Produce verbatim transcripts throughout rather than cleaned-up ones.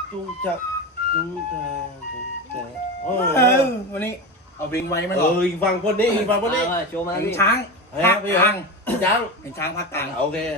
จุงจักจุงแต่จุงแต่โอ้เออวันนี้เอาเพลงไว้ไหมเอหรอออีกฝั่งคนนี้อีกฝั่งคนนี้มาโชว์มาเพลพี่งช้างเฮ้ยภาคพี่กลางจังเพลงช้างภาคกลางโอเค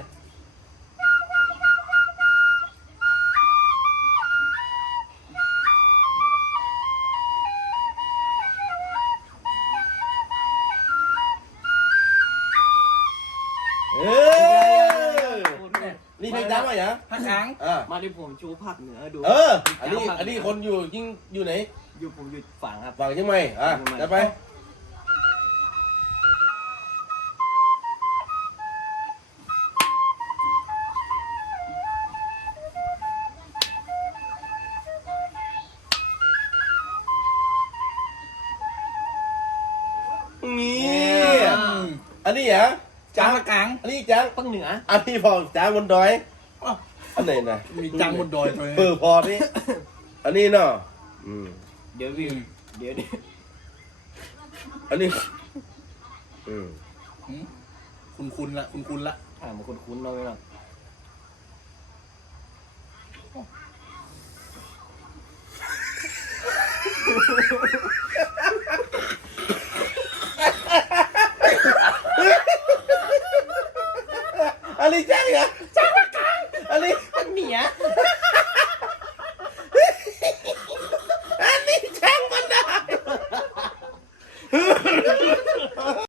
เออนี่เพลงดังไหมฮะภาคกลางอ่ามาที่ผมโชว์ภาคเหนือดูเออ อันนี้ อันนี้คนอยู่ยิ่งอยู่ไหนอยู่ผมอยู่ฝั่งครับฝั่งใช่ไหมอ่ะจะไป นี่ อันนี้เหรอช้าจ้างภาคกลางอันนี้จ้างภาคเหนืออันนี้พอจ้างบนดอย อันไหนนะมีจังบนดอยตัวนี้เออพอนี่ อันนี้เนาะอืมเดี๋ยวพี่เดี๋ยวเดี๋ยวอันนี้ อืมคุณคุณละคุณคุณละอ่ามันคุ้นๆเราไหมเนาะ